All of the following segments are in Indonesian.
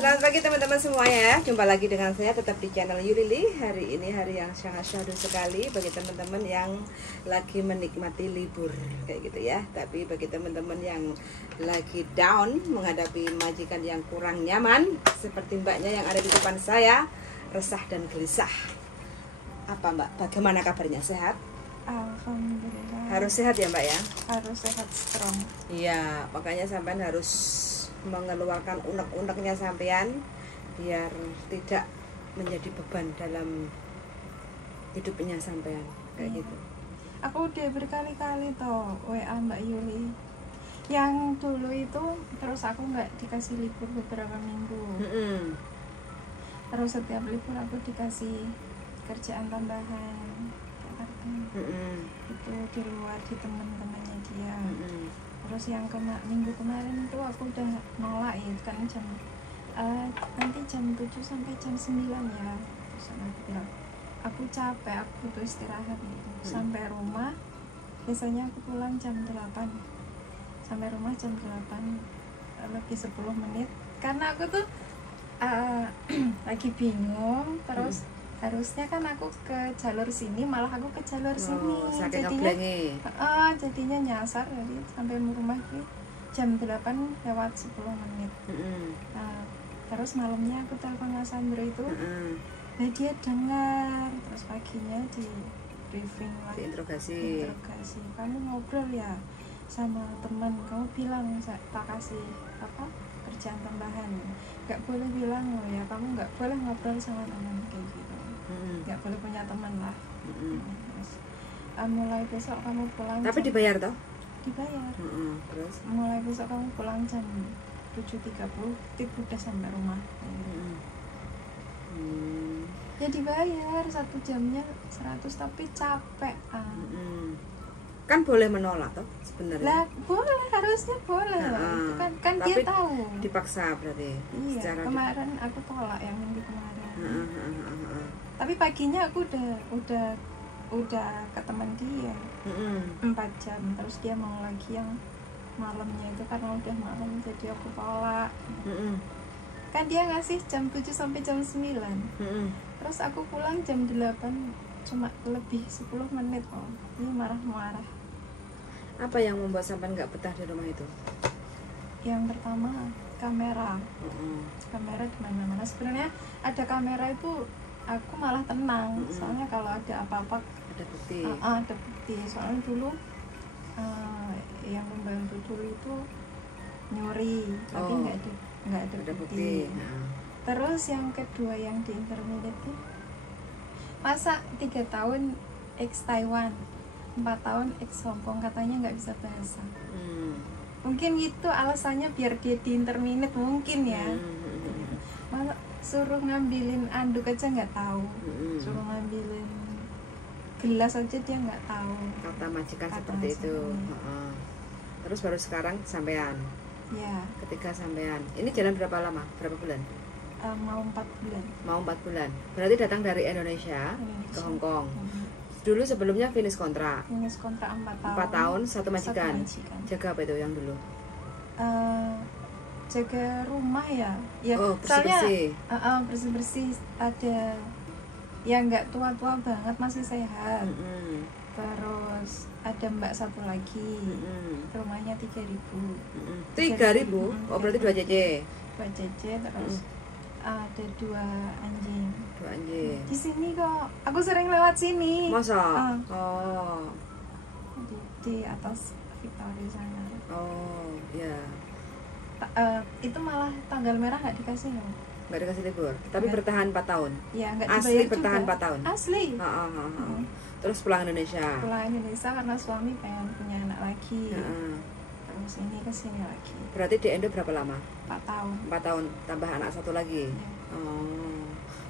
Selamat pagi teman-teman semuanya ya. Jumpa lagi dengan saya tetap di channel Yulili. Hari ini hari yang sangat syahdu sekali bagi teman-teman yang lagi menikmati libur kayak gitu ya. Tapi bagi teman-teman yang lagi down menghadapi majikan yang kurang nyaman seperti mbaknya yang ada di depan saya, resah dan gelisah. Apa mbak? Bagaimana kabarnya? Sehat? Alhamdulillah. Harus sehat ya mbak ya? Harus sehat, strong. Iya, makanya sampean harus mengeluarkan unek-uneknya sampean biar tidak menjadi beban dalam hidupnya sampean kayak gitu. Aku udah berkali-kali toh WA Mbak Yuli. Yang dulu itu terus aku nggak dikasih libur beberapa minggu. Terus setiap libur aku dikasih kerjaan tambahan Jakarta. Itu di luar di teman-temannya dia. Terus yang minggu kemarin itu aku udah nolak ya kan jam nanti jam 7 sampai jam 9 ya. Terus aku bilang aku capek, aku butuh istirahat gitu. Sampai rumah biasanya aku pulang jam 8. Sampai rumah jam 8 lebih 10 menit karena aku tuh lagi bingung. Terus harusnya kan aku ke jalur sini, malah aku ke jalur sini. Jadinya nyasar jadi sampai rumah itu jam 8 lewat 10 menit. Nah, terus malamnya aku telepon Mas Andro itu. Nah dia dengar, terus paginya di briefing lah, interogasi. Kamu ngobrol ya sama teman, kamu bilang tak kasih apa kerjaan tambahan. Gak boleh bilang loh ya, kamu gak boleh ngobrol sama teman kayak gitu. Gak boleh punya teman lah. Terus mulai besok kamu pulang. Tapi dibayar toh? Dibayar. Terus mulai besok kamu pulang jam 7.30 udah sampai rumah. Ya dibayar 1 jamnya 100 tapi capek. Kan boleh menolak toh sebenarnya. Lah boleh, harusnya boleh. Itu kan dia tahu. Dipaksa berarti. Iya. Kemarin aku tolak yang minggu kemarin. Tapi paginya aku udah ke teman dia 4 jam. Terus dia mau lagi yang malamnya itu karena udah malam jadi aku tolak. Kan dia ngasih jam 7 sampai jam 9. Terus aku pulang jam 8 cuma lebih 10 menit kok. Ini marah-marah. Apa yang membuat sampean nggak betah di rumah itu? Yang pertama kamera. Kamera di mana-mana. Sebenarnya ada kamera itu aku malah tenang. Soalnya kalau ada apa-apa ada bukti. Ada bukti. Soalnya dulu yang membantu dulu itu nyuri, tapi nggak ada bukti. Terus yang kedua yang di intermediate itu masa 3 tahun ex Taiwan, 4 tahun ex Hong Kong, katanya nggak bisa bahasa. Mungkin itu alasannya biar dia di intermediate mungkin ya. Malah suruh ngambilin anduk aja nggak tahu, suruh ngambilin gelas aja dia nggak tahu. Kata majikan seperti itu. Terus baru sekarang sampean. Ya. Ketika sampean, ini jalan berapa lama? Berapa bulan? Mau 4 bulan. Mau 4 bulan. Berarti datang dari Indonesia ke Hong Kong. Dulu sebelumnya finish kontrak. Finish kontrak 4 tahun. 4 tahun satu majikan. Jaga apa itu yang dulu? Jaga rumah ya. Ya, bersih-bersih. Soalnya bersih-bersih, ada yang nggak tua-tua banget, masih sehat. Terus ada mbak satu lagi. Rumahnya 3.000. 3.000? Oh, berarti 2 JJ. 2 JJ terus ada 2 anjing. 2 anjing. Di sini kok. Aku sering lewat sini. Masa? Di atas Victoria sana. Oh, ya. Itu malah tanggal merah nggak dikasih loh. Nggak dikasih libur, tapi bertahan 4 tahun. Ya, nggak asli dibayar bertahan juga. 4 tahun. Asli. Terus pulang Indonesia. Pulang Indonesia karena suami pengen punya anak lagi. Terus ini kesini lagi. Berarti di Indo berapa lama? 4 tahun. 4 tahun tambah anak satu lagi.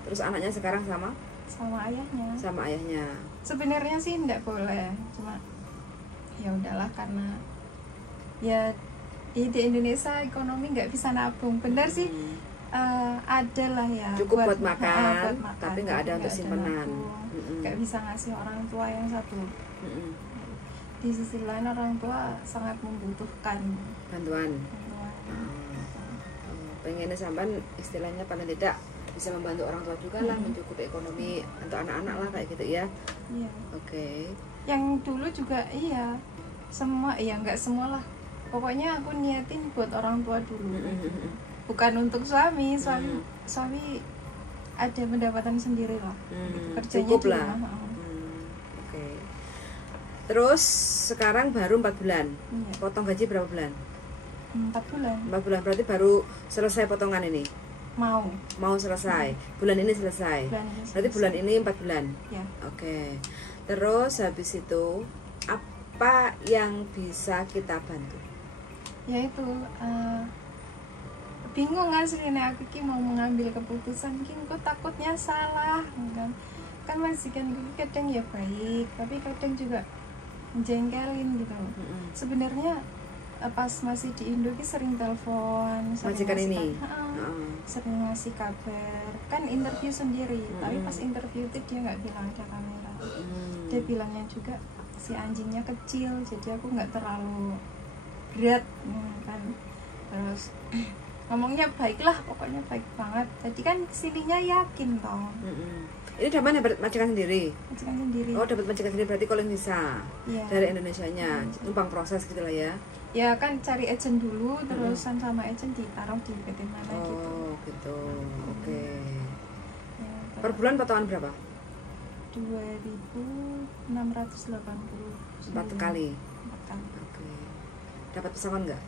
Terus anaknya sekarang sama ayahnya. Sama ayahnya. Sebenarnya sih nggak boleh, cuma ya udahlah karena ya di Indonesia ekonomi nggak bisa nabung. Benar sih. Ada lah ya cukup buat makan, tapi nggak ada untuk simpanan. Nggak bisa ngasih orang tua yang satu. Di sisi lain orang tua sangat membutuhkan bantuan. pengennya sampean istilahnya paling tidak bisa membantu orang tua juga lah, mencukupi ekonomi untuk anak-anak lah kayak gitu ya. Iya. Oke. Yang dulu juga iya, semua ya nggak semua lah. Pokoknya aku niatin buat orang tua dulu. Bukan untuk suami ada pendapatan sendiri lah. Kerjanya cukup di lah. rumah. Oke. Terus sekarang baru 4 bulan. Iya. Potong gaji berapa bulan? 4 bulan. 4 bulan berarti baru selesai potongan ini. Mau selesai. Bulan ini selesai. Berarti bulan ini 4 bulan. Ya. Oke. Terus habis itu apa yang bisa kita bantu? Yaitu bingung aslinya aku mau mengambil keputusan, kok takutnya salah kan majikan kadang ya baik tapi kadang juga menjengkelin gitu. Sebenarnya pas masih di Indo sering telepon, majikan ini sering ngasih kabar, kan interview sendiri, tapi pas interview itu dia nggak bilang ada kamera. Dia bilangnya juga si anjingnya kecil, jadi aku nggak terlalu berat kan. Terus ngomongnya baiklah, pokoknya baik banget. Jadi kan sininya yakin toh. Ini dapat majikan sendiri. Majikan sendiri. Oh, dapat majikan sendiri berarti kalau bisa. Iya. Dari Indonesianya, numpang proses gitu lah ya. Ya kan cari agent dulu, terusan sama agent ditaruh di PT mana gitu. Oh, gitu. Oke. Ya, Per bulan potongan berapa? 2.680. 4 kali. 4 kali. Oke. Dapat pesangon nggak?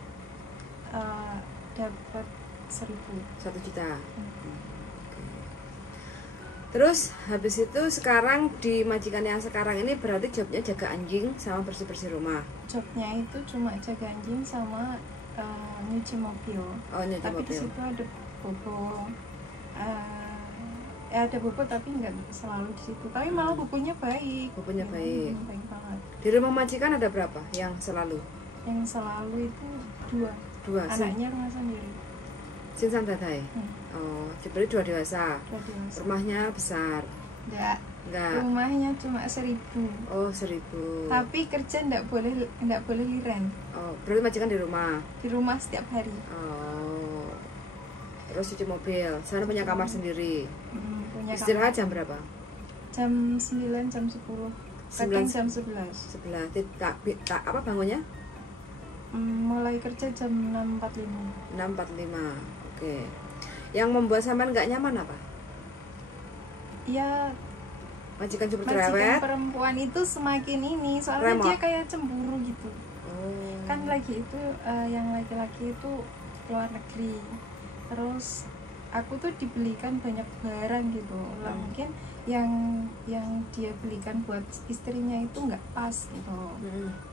Dapat 1.000. 1 juta. Terus habis itu sekarang di majikan yang sekarang ini berarti jobnya jaga anjing sama bersih-bersih rumah. Jobnya itu cuma jaga anjing sama nyuci mobil. Oh, nyuci tapi mobil. Di situ ada bobo. Ada bobo tapi nggak selalu di situ. Tapi malah bobonya baik. Bobonya baik. Baik banget. Di rumah majikan ada berapa yang selalu? Yang selalu itu 2. Anaknya rumah sendiri. Sinsan Dadai. Oh, jadi 2 dewasa. 2 dewasa. Rumahnya besar. Enggak. Enggak. Rumahnya cuma 1.000. Oh, 1.000. Tapi kerja enggak boleh liren. Oh, berarti majikan di rumah. Di rumah setiap hari. Oh. Terus cuci mobil. Sana punya kamar sendiri. Punya Istirahat jam berapa? Jam 9, jam 10. Kadang jam 11. 11. Tak apa bangunnya? Mulai kerja jam 6.45. 6.45. Oke. Yang membuat sampean nggak nyaman apa? Ya, Majikan super majikan cerewet. perempuan itu semakin ini, soalnya Remot. dia kayak cemburu gitu. Oh. Kan lagi itu yang laki-laki itu keluar negeri. Terus aku tuh dibelikan banyak barang gitu. Lah mungkin yang dia belikan buat istrinya itu nggak pas gitu.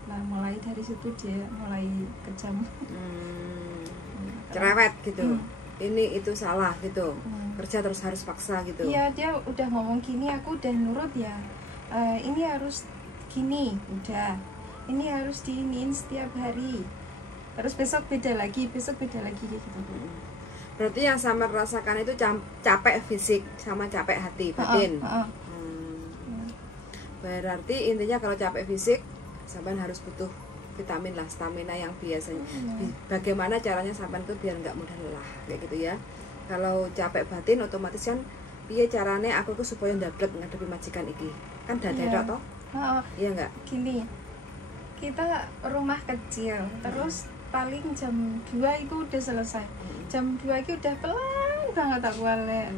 Nah mulai dari situ dia mulai kejam. Cerewet gitu. Ini itu salah gitu. Kerja terus harus paksa gitu. Iya, dia udah ngomong gini, aku udah nurut ya. Ini harus gini, udah. Ini harus diinin setiap hari. Terus besok beda lagi gitu. Berarti yang sama rasakan itu capek fisik sama capek hati batin. Berarti intinya kalau capek fisik, sampean harus butuh vitamin lah, stamina yang biasanya. Bagaimana caranya sampean tuh biar nggak mudah lelah kayak gitu ya. Kalau capek batin otomatis kan piye carane aku tuh supaya ndablek ngadepi majikan iki. Kan dadek toh? Iya enggak? Gini. Kita rumah kecil, terus paling jam 2 itu udah selesai. Jam 2 itu udah pelan banget aku balik.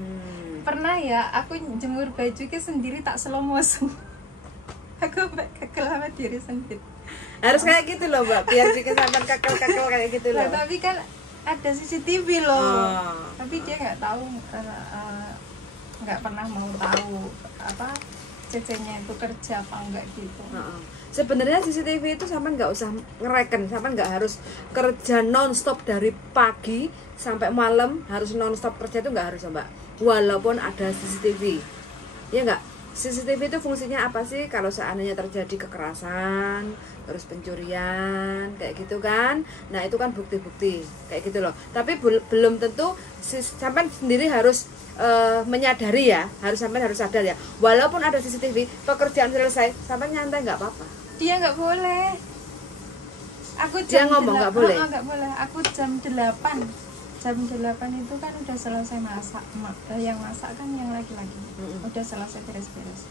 Pernah ya aku jemur baju ke sendiri tak slow motion. Aku kagel sama diri sendiri. Harus kayak gitu loh, Mbak, biar bikin sampean kakel-kakel kayak gitu loh. Nah, tapi kan ada CCTV loh. Tapi dia nggak tahu, nggak pernah mau tahu apa cecenya itu kerja apa enggak gitu. Sebenarnya CCTV itu sampean nggak usah ngereken, sampean nggak harus kerja non-stop dari pagi sampai malam harus non-stop kerja, itu nggak harus, Mbak. Walaupun ada CCTV, ya nggak. CCTV itu fungsinya apa sih? Kalau seandainya terjadi kekerasan, terus pencurian, kayak gitu kan. Nah itu kan bukti-bukti, kayak gitu loh. Tapi belum tentu sampean sendiri harus menyadari ya, sampean harus sadar ya. Walaupun ada CCTV, pekerjaan selesai, sampean nyantai nggak apa-apa. Dia nggak boleh. Aku dia ngomong nggak boleh. Nggak boleh. Aku jam 8 jam 8 itu kan udah selesai masak. Yang masak kan yang laki-laki. Udah selesai beres-beres.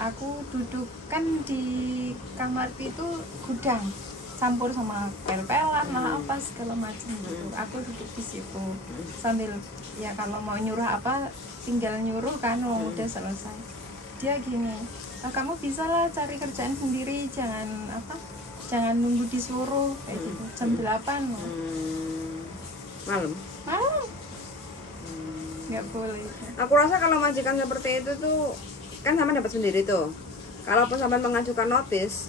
Aku duduk kan di kamar itu gudang, campur sama pel-pelan lah apa segala macam gitu. Aku duduk di situ sambil ya kalau mau nyuruh apa tinggal nyuruh kan, udah selesai. Dia gini, kamu bisa lah cari kerjaan sendiri, jangan nunggu disuruh kayak gitu. Jam 8 loh. Malam nggak boleh. Aku rasa kalau majikan seperti itu tuh kan sama dapat sendiri tuh. Kalau sampai mengajukan notis,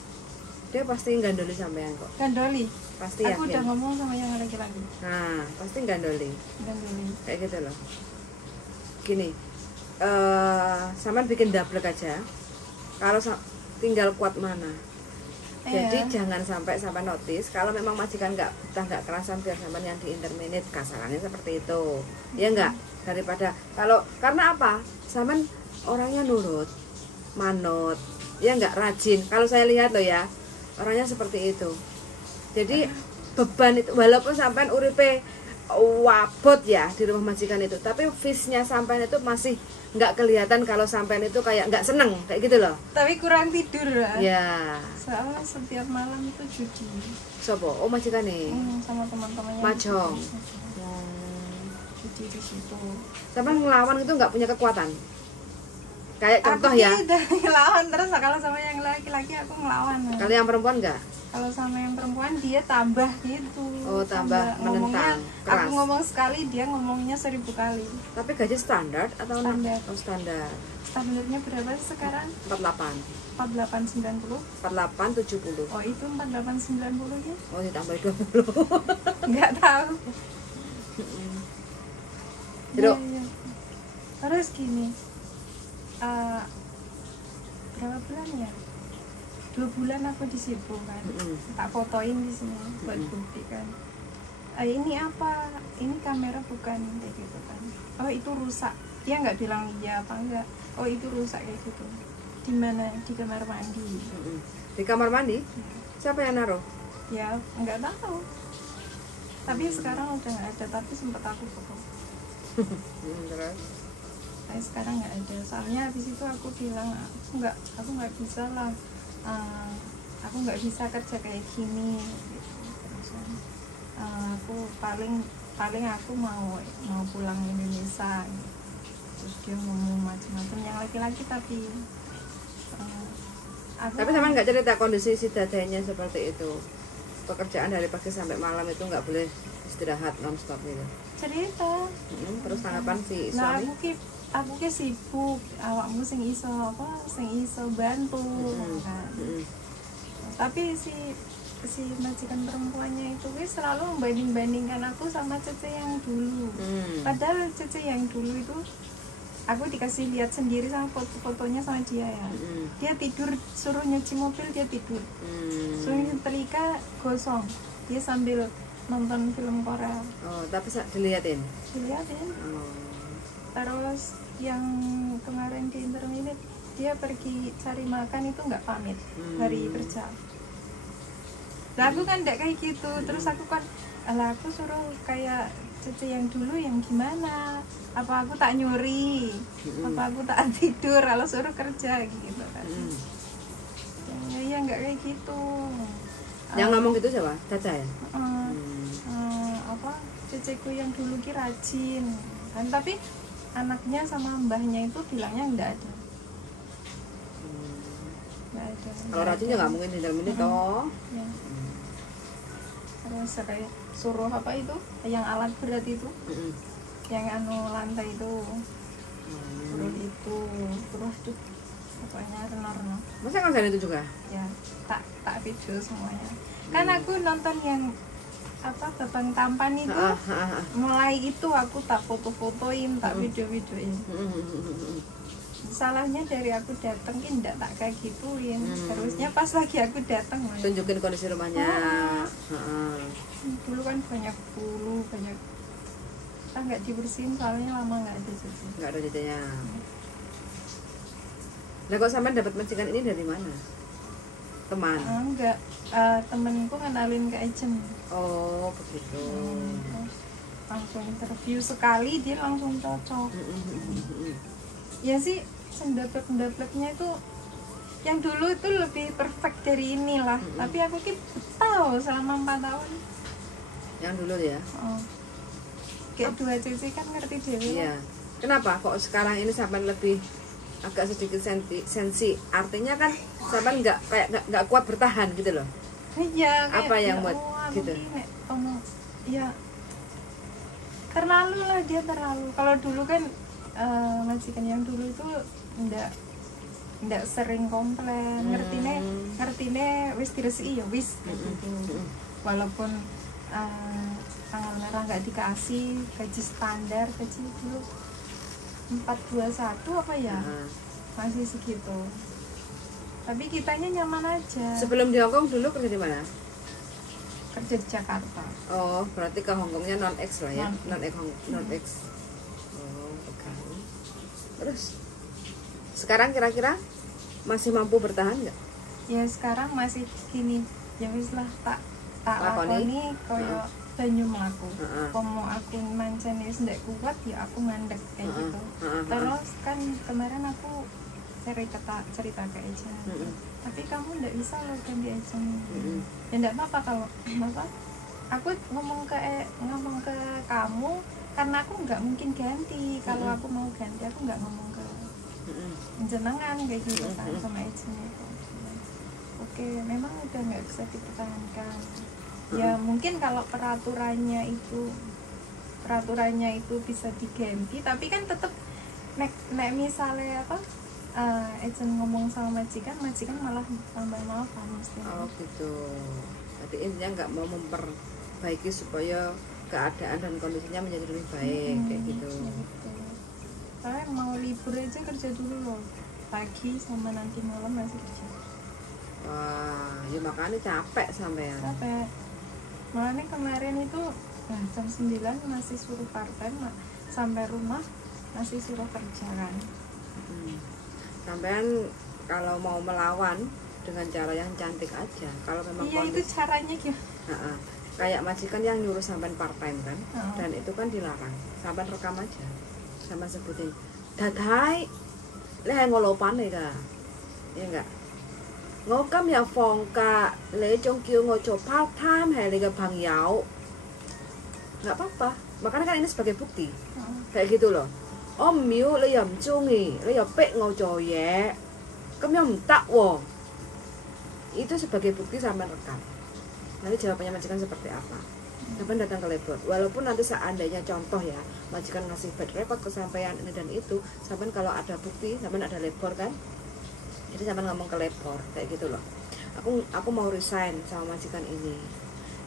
dia pasti gandoli sampean kok. Gandoli? Pasti yakin. Aku udah ngomong sama yang laki-laki. Nah, pasti gandoli. Kayak gitu loh. Gini, sampean bikin double aja. Kalau tinggal kuat mana. Jadi jangan sampai notis. Kalau memang majikan nggak kerasan biar sampean yang diinterminate, kasarannya seperti itu. Ya enggak, daripada karena apa? Sampean orangnya nurut, manut, ya enggak rajin. Kalau saya lihat loh ya, orangnya seperti itu. Jadi beban itu walaupun sampean uripe wabot ya di rumah majikan itu, tapi face-nya sampean itu masih nggak kelihatan kalau sampean itu kayak nggak seneng kayak gitu loh. Tapi kurang tidur lah. Ya. Soalnya setiap malam itu judi. Sopo? Oh majikan nih. Sama teman-temannya. Majong. Judi di situ. Sampean ngelawan itu nggak punya kekuatan. Kayak contoh ya. Aku udah ngelawan terus, kalau sama yang laki-laki aku ngelawan. Kalau yang perempuan nggak? Kalau sama yang perempuan dia tambah gitu. Oh, tambah menentang. Aku ngomong sekali, dia ngomongnya 1000 kali. Tapi gaji standar atau standar? Oh, standar. Standarnya berapa sekarang? 48. 4890. 4870. Oh, itu 4890 ya? Oh, ditambah 20. Enggak tahu. Jeruk. Ya. Terus gini. Berapa bulan ya? 2 bulan aku di situ kan. Tak fotoin di sini buat bukti kan. Ini apa? Ini kamera bukan kayak gitu kan. Oh, itu rusak. Dia nggak bilang iya apa enggak. Oh, itu rusak kayak gitu. Di mana? Di kamar mandi. Di kamar mandi? Siapa yang naruh? Ya, nggak tahu. Tapi sekarang udah nggak ada, tapi sempat aku foto. Terus? Tapi sekarang nggak ada. Soalnya habis itu aku bilang aku nggak bisa lah. Aku nggak bisa kerja kayak gini gitu. Terus, aku paling aku mau pulang Indonesia gitu. Terus dia ngomong macam-macam yang laki-laki tapi tapi sama nggak cerita kondisi si dadanya seperti itu, pekerjaan dari pagi sampai malam itu nggak boleh istirahat non-stop gitu. Cerita. Terus tanggapan si suami? Aku ke sibuk, awakmu sing iso bantu kan. Tapi si majikan perempuannya itu selalu membanding-bandingkan aku sama Cece yang dulu. Padahal Cece yang dulu itu aku dikasih lihat sendiri sama foto-fotonya sama dia ya. Dia tidur, suruh nyuci mobil dia tidur. Suruh setrika gosong. Dia sambil nonton film Korea. Oh, tapi dilihatin? Dilihatin. Terus yang kemarin di interminate dia pergi cari makan itu nggak pamit hari kerja. Nah aku kan nggak kayak gitu. Terus aku kan aku suruh kayak Cece yang dulu yang gimana? Apa aku tak nyuri? Apa aku tak tidur kalau suruh kerja gitu kan? Ya nggak kayak gitu. Yang ngomong gitu siapa? Caca ya? Apa Ceceku yang dulu rajin kan, tapi anaknya sama mbahnya itu bilangnya nggak ada. Kalau racun ya nggak mungkin interminate toh. Ya. Terus kayak suruh apa itu yang alat berat itu, yang lantai itu, suruh itu, suruh tuh pokoknya reno. Masa ngerjain itu juga? Ya tak video semuanya. Kan aku nonton yang apa Babang Tampan itu, mulai itu aku tak foto-fotoin, tak video-videoin. Salahnya dari aku dateng kan enggak tak kayak gituin. Terusnya pas lagi aku dateng tunjukin kondisi rumahnya. Dulu kan banyak bulu, banyak kita nggak dibersihin soalnya lama nggak ada cuci. Nggak ada jadinya. Nah kok sampean dapat majikan ini dari mana? Teman? Enggak, temenku kenalin ke Ejem. Oh begitu. langsung interview sekali dia langsung cocok. Ya sih, pendapat-pendapatnya itu yang dulu itu lebih perfect dari inilah. Tapi aku tahu selama 4 tahun yang dulu ya. Kayak 2 cc kan ngerti dewe. Iya. Kenapa kok sekarang ini sampai lebih agak sedikit sensi? Artinya kan sampai nggak kuat bertahan gitu loh. Iya. Apa yang buat gitu? Ya terlalu lah, dia terlalu. Kalau dulu kan majikan yang dulu itu ndak sering komplain, ngertine wis diresiki ya wis gitu. Walaupun tanggal merah nggak dikasih, gaji standar, gaji dulu 421 apa ya, masih segitu. Tapi kitanya nyaman aja. Sebelum di Hongkong dulu kerja di mana? Kerja di Jakarta. Oh, berarti ke Hongkongnya non-ex lah ya, non-ex. Oh, oke. Terus sekarang kira-kira masih mampu bertahan nggak? Ya sekarang masih gini, ya wis lah tak lakoni koyo banyu mlaku. Pomo aku mancen wis ndak kuat ya aku mandek kayak gitu. Terus kan kemarin aku cerita ke Ejen. Tapi kamu ndak bisa loh ganti Ejen. Ya ndak apa-apa kalau apa? Aku ngomong ke kamu karena aku nggak mungkin ganti. Kalau aku mau ganti aku nggak ngomong ke jenengan kayak gitu kan sama Ejen itu. Oke, memang udah nggak bisa dipertahankan. Ya mungkin kalau peraturannya itu bisa diganti, tapi kan tetap nek misalnya apa Ejen ngomong sama majikan malah tambah maafan mesti. Oh gitu. Berarti intinya nggak mau memperbaiki supaya keadaan dan kondisinya menjadi lebih baik kayak gitu. Kalian mau libur aja kerja dulu loh, pagi sama nanti malam masih kerja. Wah, ya makanya capek sampean. Capek. Makanya kemarin itu jam 9 masih suruh part time, sampai rumah masih suruh kerja kan. Sampean kalau mau melawan dengan cara yang cantik aja. Kalau memang iya itu caranya gimana? Kayak majikan yang nyuruh sampean part time kan, dan itu kan dilarang. Sampean rekam aja, sama sebutin dadai leh ngolopane ka, ya enggak? Ngokam ya phong ka le jong kêu ngồi chỗ part time hay le bang yao, nggak apa-apa. Makanya kan ini sebagai bukti, kayak gitu loh. Om miu le yam jungi le yam pek ngồi chỗ ye, kamu tak wo. Itu sebagai bukti sampean rekam. Nanti jawabannya majikan seperti apa? Sampai datang ke labor. Walaupun nanti seandainya contoh ya, majikan ngasih bad record kesampaian ini dan itu, sampai kalau ada bukti, sampai ada labor kan? Jadi sampai ngomong ke labor kayak gitu loh. Aku mau resign sama majikan ini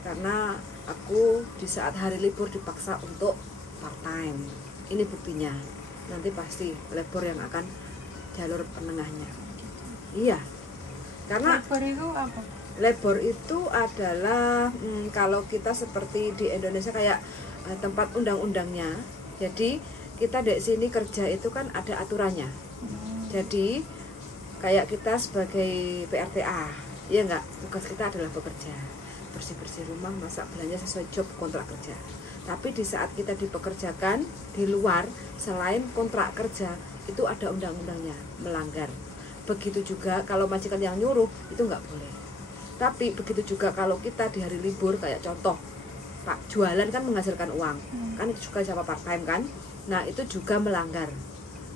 karena aku di saat hari libur dipaksa untuk part time. Ini buktinya. Nanti pasti labor yang akan jalur penengahnya. Iya. Karena labor itu apa? Labor itu adalah kalau kita seperti di Indonesia kayak tempat undang-undangnya. Jadi kita di sini kerja itu kan ada aturannya. Jadi kayak kita sebagai PRTA, ya enggak, tugas kita adalah bekerja, bersih-bersih rumah, masak, belanja sesuai job kontrak kerja. Tapi di saat kita dipekerjakan di luar selain kontrak kerja itu ada undang-undangnya, melanggar. Begitu juga kalau majikan yang nyuruh itu enggak boleh. Tapi begitu juga kalau kita di hari libur, kayak contoh Pak jualan kan menghasilkan uang, kan itu juga sama part time kan. Nah itu juga melanggar.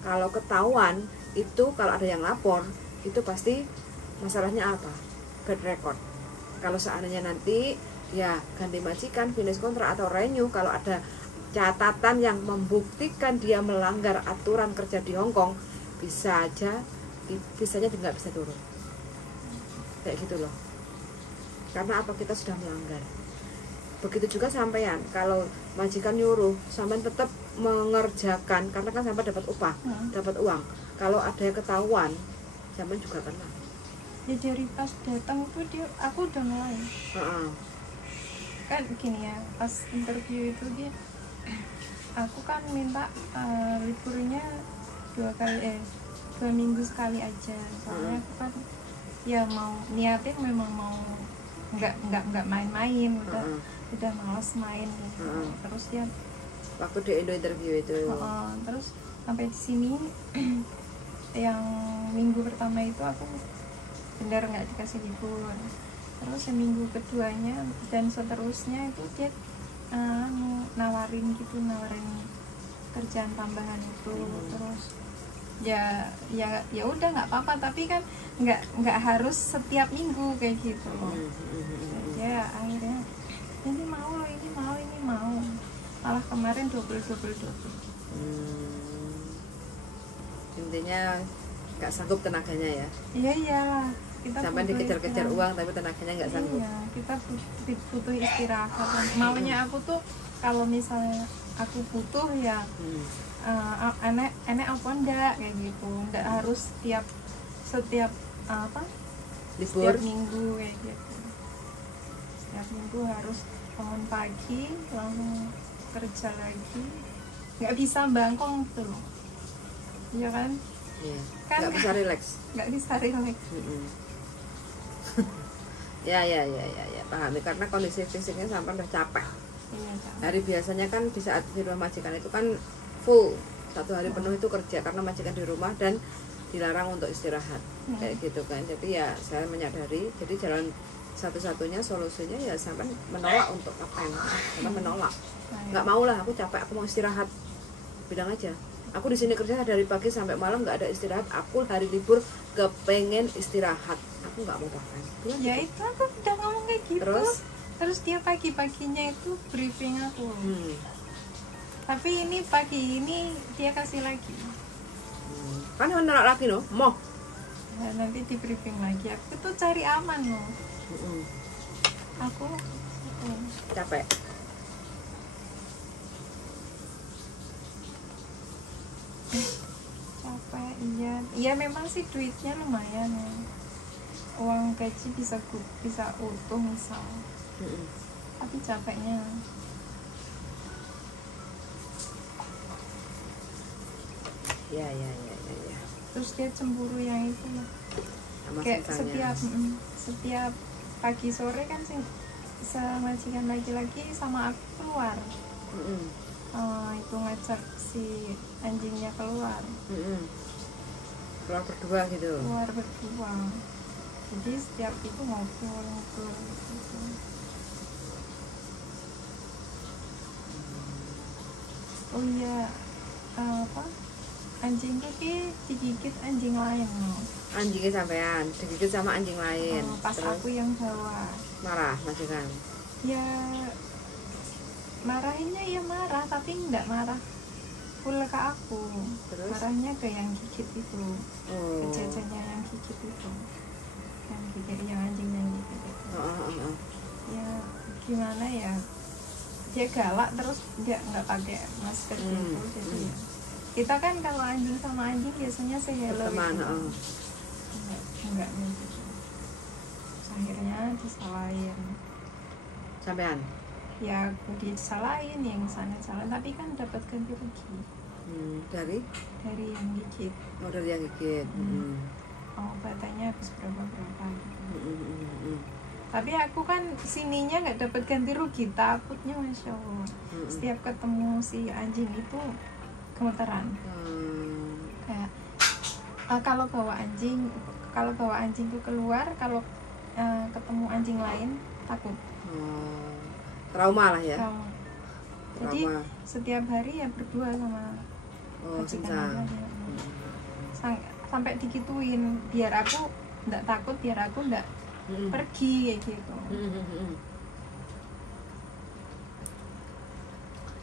Kalau ketahuan itu, kalau ada yang lapor itu pasti masalahnya apa? Bad record. Kalau seandainya nanti ya ganti majikan, finish kontrak atau renew, kalau ada catatan yang membuktikan dia melanggar aturan kerja di Hongkong, bisanya nggak bisa turun kayak gitu loh. Karena apa? Kita sudah melanggar. Begitu juga sampean, kalau majikan nyuruh sampean tetap mengerjakan karena kan sampean dapat upah, dapat uang. Kalau ada yang ketahuan, sampean juga kena. Ya dari pas datang itu aku udah mulai. Kan gini ya, pas interview itu aku kan minta liburnya 2 minggu sekali aja. Soalnya aku kan ya mau niatin memang mau nggak main-main, udah malas main gitu. Terus dia waktu di Indo interview itu. Terus sampai di sini yang minggu pertama itu aku benar nggak dikasih libur. Terus yang minggu keduanya dan seterusnya itu dia nawarin kerjaan tambahan itu. Terus ya udah nggak apa-apa, tapi kan nggak harus setiap minggu kayak gitu. Ya akhirnya ini mau malah kemarin double. Intinya nggak sanggup tenaganya ya. Iya iyalah, kita sampai dikejar-kejar uang tapi tenaganya nggak sanggup. Iya, kita butuh istirahat. Maunya aku tuh kalau misalnya aku butuh ya enek apa enggak kayak gitu, enggak harus setiap libur, setiap minggu kayak gitu. Setiap minggu harus bangun pagi langsung kerja lagi, nggak bisa bangkong gitu loh, iya kan? Iya. Kan nggak bisa relax. Ya, pahami, karena kondisi fisiknya sampai udah capek. Iya, hari biasanya kan di saat di rumah majikan itu kan full 1 hari penuh itu kerja karena majikan di rumah dan dilarang untuk istirahat kayak gitu kan. Jadi ya saya menyadari, jadi jalan satu-satunya solusinya ya sampai menolak untuk ngapain, sampai menolak, nggak mau lah, aku capek, aku mau istirahat, bilang aja aku di sini kerja dari pagi sampai malam nggak ada istirahat, aku hari libur kepengen istirahat, aku nggak mau pakai. Ya itu aku udah ngomong kayak gitu. Terus dia pagi-paginya itu briefing aku. Tapi ini pagi ini dia kasih lagi. Kan menolak lagi loh, mau. Nah, nanti di briefing lagi. Aku tuh cari aman loh. Aku capek. Capek, iya. Iya memang sih duitnya lumayan ya. Uang gaji bisa utuh misal. Tapi capeknya. Ya. Terus dia cemburu yang itu lah. Kayak setiap pagi sore kan semajikan lagi-lagi sama aku keluar. Itu ngajak si anjingnya keluar. Keluar berdua gitu. Jadi setiap itu ngobrol gitu. Oh iya, anjing tuh digigit anjing lain loh. Anjingnya sampean digigit sama anjing lain. Pas terus aku yang bawa. Marah majikan? Ya marahinnya ya marah, tapi nggak marah full ke aku. Terus? Marahnya ke yang gigit itu, ke jajannya yang gigit itu, yang anjing yang gigit itu. Ya gimana ya, dia galak terus dia nggak pakai masker gitu. Jadi ya kita kan kalau anjing sama anjing biasanya hello gitu. Enggak gitu. Akhirnya disalahin. Sampean? Ya aku disalahin, yang sana salah, tapi kan dapat ganti rugi. Dari yang gigit. Oh, dari yang gigit. Obatannya habis berapa Tapi aku kan sininya nggak dapat ganti rugi, takutnya masya Allah. Setiap ketemu si anjing itu gemeteran. Kayak kalau bawa anjing tuh keluar, kalau ketemu anjing lain takut. Trauma lah ya. Jadi setiap hari ya berdua sama majikan aja. Sampai digituin, biar aku nggak takut, biar aku nggak pergi kayak gitu.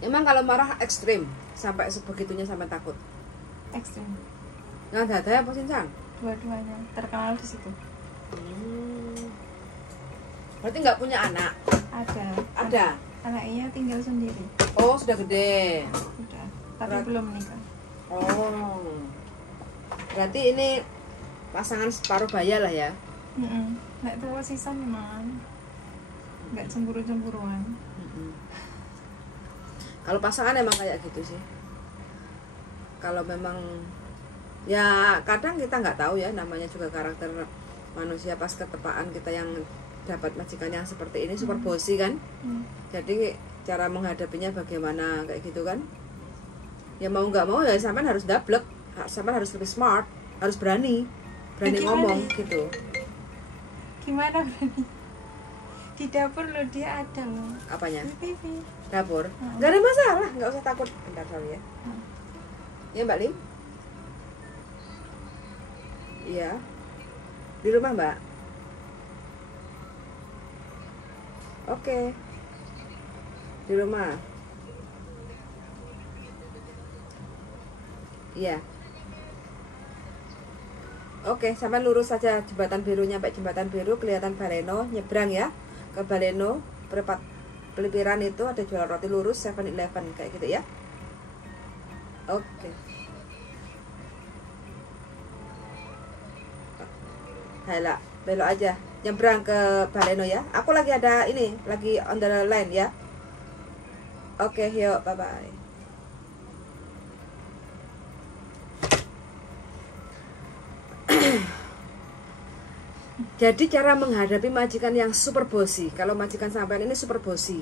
Emang kalau marah ekstrim sampai sebegitunya, sampai takut? Ekstrim. Nah, dada apa sincang? Dua-duanya terkenal di situ. Berarti nggak punya anak? Ada. Anaknya tinggal sendiri. Oh, sudah gede. Sudah, tapi belum menikah. Oh, berarti ini pasangan separuh baya lah ya? Nggak tua sisa memang, nggak cemburu-cemburuan. Kalau pasangan emang kayak gitu sih. Kalau memang ya kadang kita nggak tahu ya, namanya juga karakter manusia, pas ketepaan kita yang dapat majikan yang seperti ini super bossy kan. Jadi cara menghadapinya bagaimana kayak gitu kan. Ya mau nggak mau ya sampean harus dablek, sampean harus lebih smart, harus berani ngomong gitu. Gimana berani? Di dapur loh dia ada loh. Apanya? Di TV. Dapur? Nggak ada masalah, nggak usah takut. Bentar sorry ya. Ya Mbak Lim? Iya. Di rumah Mbak? Oke. Di rumah. Iya. Oke, sampai lurus saja jembatan biru, nyampe jembatan biru kelihatan Baleno, nyebrang ya ke Baleno, pelipiran itu ada jual roti lurus 7-Eleven kayak gitu ya. Oke. Halah, belok aja, nyebrang ke Baleno ya. Aku lagi ada ini, lagi on the line ya. Oke, yuk, bye bye. Jadi cara menghadapi majikan yang super bossy. Kalau majikan sampean ini super bossy.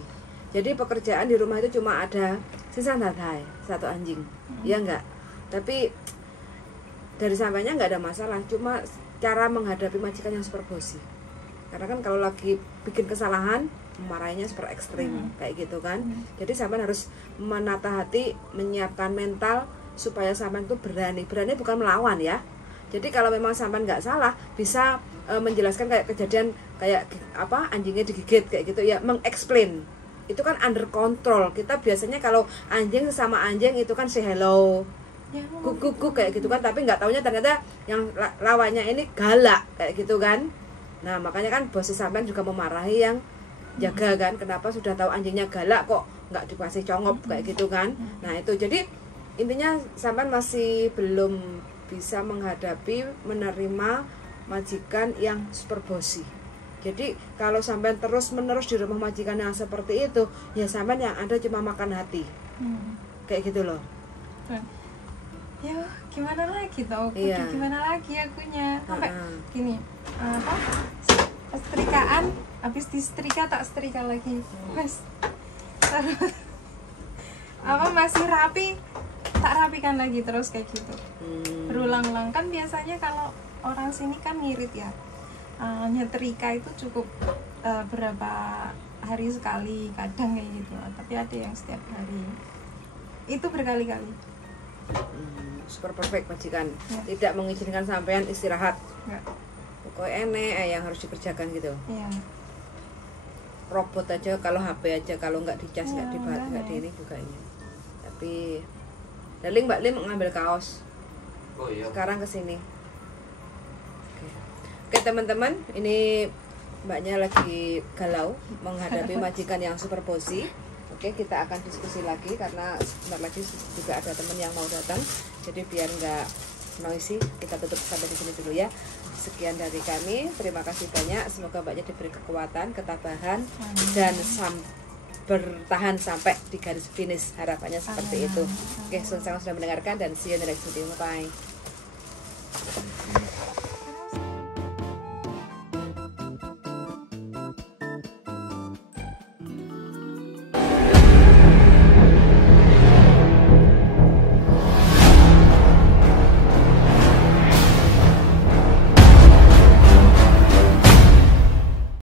Jadi pekerjaan di rumah itu cuma ada sisa dadai, 1 anjing. Iya enggak? Tapi dari sampeannya enggak ada masalah, cuma cara menghadapi majikan yang super bossy. Karena kan kalau lagi bikin kesalahan, marahinnya super ekstrim kayak gitu kan. Jadi sampean harus menata hati, menyiapkan mental supaya sampean itu berani. Berani bukan melawan ya. Jadi kalau memang sampean nggak salah, bisa menjelaskan kayak kejadian kayak apa anjingnya digigit kayak gitu ya, mengexplain. Itu kan under control. Kita biasanya kalau anjing sesama anjing itu kan say hello, guguk kayak gitu kan, tapi nggak taunya ternyata yang lawannya ini galak kayak gitu kan. Nah makanya kan bos sampean juga memarahi yang jaga kan, kenapa sudah tahu anjingnya galak kok nggak dikasih congop kayak gitu kan. Nah itu jadi intinya sampean masih belum bisa menghadapi, menerima majikan yang super bossy. Jadi kalau sampean terus menerus di rumah majikan yang seperti itu, ya sampean yang ada cuma makan hati. Kayak gitu loh. Ya gimana lagi tau? Iya. Gimana lagi akunya? Sampai gini, apa? Setrikaan, habis disetrika tak setrika lagi. Mas. Apa masih rapi? Tak rapikan lagi terus kayak gitu. Berulang-ulang kan biasanya kalau orang sini kan ngirit ya. Nyetrika itu cukup berapa hari sekali, kadang kayak gitu. Tapi ada yang setiap hari. Itu berkali-kali. Super perfect majikan. Ya. Tidak mengizinkan sampean istirahat. Enggak. Pokoknya enek yang harus dikerjakan gitu. Iya. Robot aja, kalau HP aja kalau nggak dicas Ya, nggak di ini bukanya. Tapi Darling Mbak Lim ngambil kaos. Oh iya. Sekarang kesini. Oke teman-teman, ini mbaknya lagi galau menghadapi majikan yang super bossy. Oke, kita akan diskusi lagi karena sebentar lagi juga ada teman yang mau datang. Jadi biar nggak noisy, kita tutup sampai di sini dulu ya. Sekian dari kami, terima kasih banyak. Semoga mbaknya diberi kekuatan, ketabahan, dan bertahan sampai di garis finish, harapannya seperti itu. Oke, selamat sudah mendengarkan dan see you in the next video. Bye.